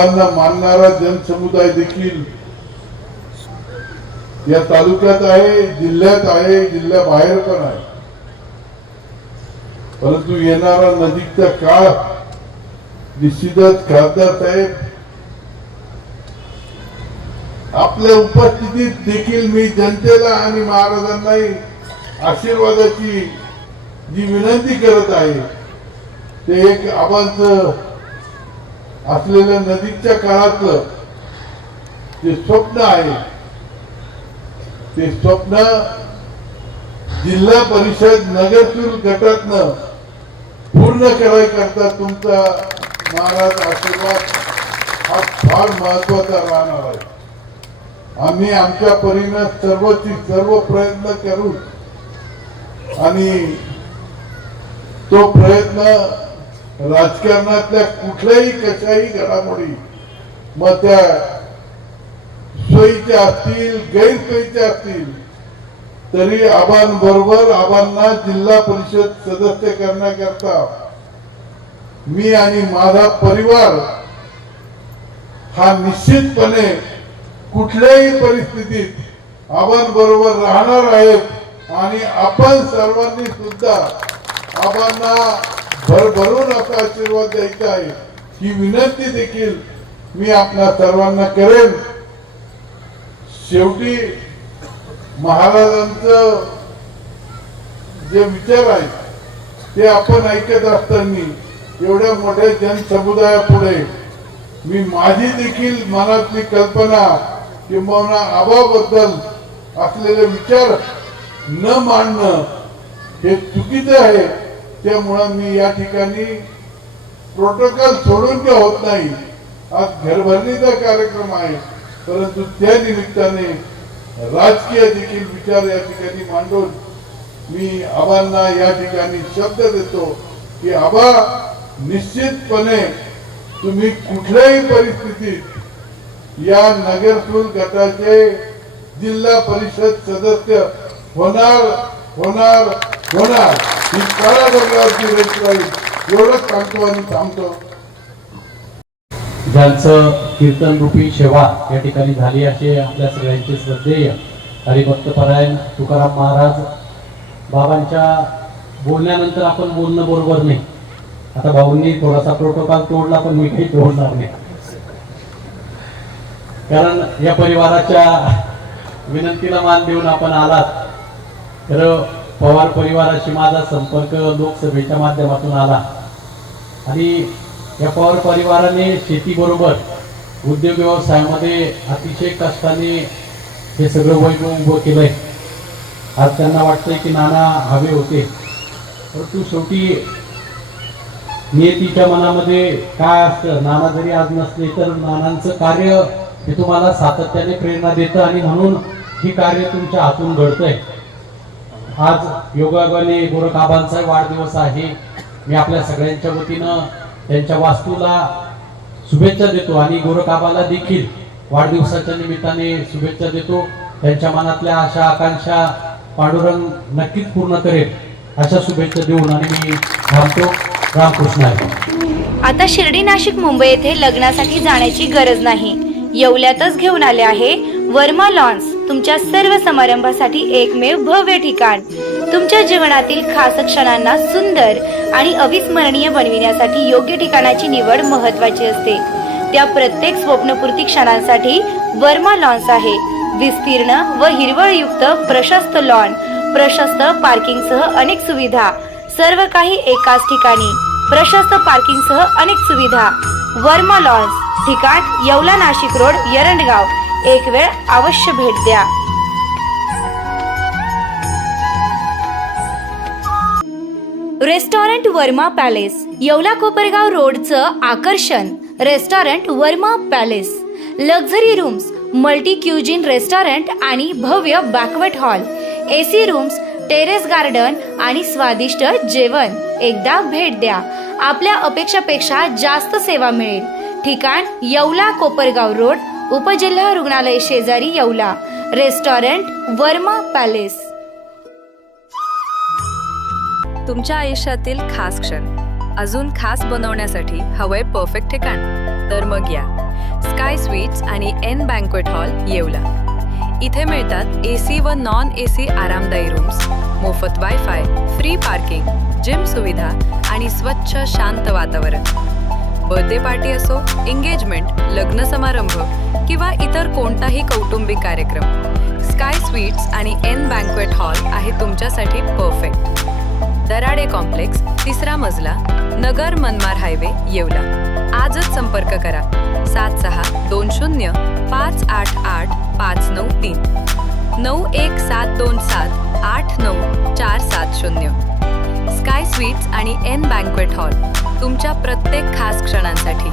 आबांना मानणारा जनसमुदाय देखील या तालुक्यात आहे, जिल्ह्यात आहे, जिल्ह्याबाहेर पण आहे. परंतु येणारा नजीकचा काळ निश्चितच खासदार साहेब आपल्या उपस्थितीत देखील मी जनतेला आणि महाराजांनाही आशीर्वादाची जी विनंती करत आहे ते एक आबांचं असलेल्या नजीकच्या काळातलं जे स्वप्न आहे ते स्वप्न जिल्हा परिषद नगरसूर गटातनं पूर्ण करायकरता तुमचा महाराज आशीर्वाद हा फार महत्वाचा राहणार आहे. आम्ही आमच्या परीने सर्व प्रयत्न करू आणि तो प्रयत्न राजकारणातल्या कुठल्याही कशाही घडामोडी मग त्या सोयीच्या असतील गैरसोयीच्या असतील तरी आबांबरोबर आबांना जिल्हा परिषद सदस्य करण्याकरता मी आणि माझा परिवार हा निश्चितपणे कुठल्याही परिस्थितीत आबांबरोबर राहणार आहेत आणि आपण सर्वांनी सुद्धा आबांना भरभरून असा आशीर्वाद द्यायचा आहे ही विनंती देखील मी आपल्या सर्वांना करेन. शेवटी महाराजांचं जे विचार आहेत ते आपण ऐकत असताना एवढ्या मोठ्या जनसमुदायापुढे मी माझी देखील मनातली कल्पना किंवा आबाबद्दल असलेले विचार न मांडणं हे चुकीचं आहे. त्यामुळं मी या ठिकाणी प्रोटोकॉल सोडून का होत नाही. आज घरभरणीचा कार्यक्रम आहे परंतु त्या निमित्ताने राजकीय देखील विचार या ठिकाणी मांडून मी आबांना या ठिकाणी शब्द देतो की आबा निश्चितपणे तुम्ही कुठल्याही परिस्थितीत या नगरसूर गटाचे जिल्हा परिषद सदस्य होणार होणार होणार ही काळाबरोबरची रेष राहील एवढंच सांगतो आणि थांबतो. ज्यांचं कीर्तन रूपी सेवा या ठिकाणी झाली असे आपल्या सगळ्यांचे श्रद्धेय हरिभक्तपरायण तुकाराम महाराज बाबांच्या बोलण्यानंतर आपण बोलणं बरोबर नाही. आता भाऊंनी थोडासा प्रोटोकॉल तोडला पण मी काही तोडणार नाही कारण या परिवाराच्या विनंतीला मान देऊन आपण आलात. तर पवार परिवाराशी माझा संपर्क लोकसभेच्या माध्यमातून आला आणि या पवार परिवाराने शेतीबरोबर उद्योग व्यवसायामध्ये अतिशय कष्टाने हे सगळं वैभव उभं केलंय. आज त्यांना वाटतंय की नाना हवे होते परंतु शेवटी नियतीच्या मनामध्ये काय असतं. नाना जरी आज नसले तर नानांचं कार्य हे तुम्हाला सातत्याने प्रेरणा देतं आणि म्हणून हे कार्य तुमच्या हातून घडतंय. आज योगायोगाने गोरख आबांचा वाढदिवस आहे. मी आपल्या सगळ्यांच्या वतीनं त्यांच्या वास्तूला शुभेच्छा देतो आणि गोरख आबाला देखील वाढदिवसाच्या निमित्ताने शुभेच्छा देतो. त्यांच्या मनातल्या आशा आकांक्षा पांडुरंग नक्कीच पूर्ण करेल अशा शुभेच्छा देऊन आणि मी थांबतो. रामकृष्ण आहे. आता शिर्डी नाशिक मुंबई येथे लग्नासाठी जाण्याची गरज नाही. येवल्यातच घेऊन आले आहे वर्मा लॉन्स, तुमच्या सर्व समारंभासाठी एकमेव भव्य ठिकाण. तुमच्या जीवनातील खास क्षणांना सुंदर आणि अविस्मरणीय बनविण्यासाठी योग्य ठिकाणाची निवड महत्त्वाची असते. त्या प्रत्येक स्वप्नपूर्ती क्षणांसाठी वर्मा लॉन्स आहे. विस्तीर्ण व हिरवळयुक्त प्रशस्त लॉन, प्रशस्त पार्किंगसह अनेक सुविधा, सर्व काही एकाच ठिकाणी. प्रशस्त पार्किंगसह अनेक सुविधा. वर्मा लॉन्स, ठिकाण येवला नाशिक रोड एरंडगाव. एक वेळ अवश्य भेट द्या. रेस्टॉरंट वर्मा पॅलेस, येवला कोपरगाव रोडचं आकर्षण. Restaurant Verma palace, luxury rooms, multi cuisine restaurant आणि भव्य banquet hall, AC rooms, terrace garden आणि स्वादिष्ट जेवण. एकदा भेट द्या. आपल्या अपेक्षापेक्षा जास्त सेवा मिळेल. ठिकाण येवला कोपरगाव रोड, उपजिल्हा रुग्णालय शेजारी येवला. Restaurant Verma palace. तुमच्या आयुष्यातील खास क्षण अजून खास बनवण्यासाठी हवंय परफेक्ट ठिकाण. तर मग या स्काय स्वीट्स आणि एन बँक्वेट हॉल येवला. इथे मिळतात AC व नॉन AC आरामदायी रूम्स, मोफत वायफाय, फ्री पार्किंग, जिम सुविधा आणि स्वच्छ शांत वातावरण. बर्थडे पार्टी असो, एंगेजमेंट, लग्न समारंभ किंवा इतर कोणताही कौटुंबिक कार्यक्रम, स्काय स्वीट्स आणि एन बँक्वेट हॉल आहे तुमच्यासाठी परफेक्ट. दराडे कॉम्प्लेक्स, 3रा मजला, नगर मनमाड हायवे, येवला. आजच संपर्क करा 7620 588 593 91727 89470. स्काय स्वीट्स आणि एन बँक्वेट हॉल तुमच्या प्रत्येक खास क्षणांसाठी.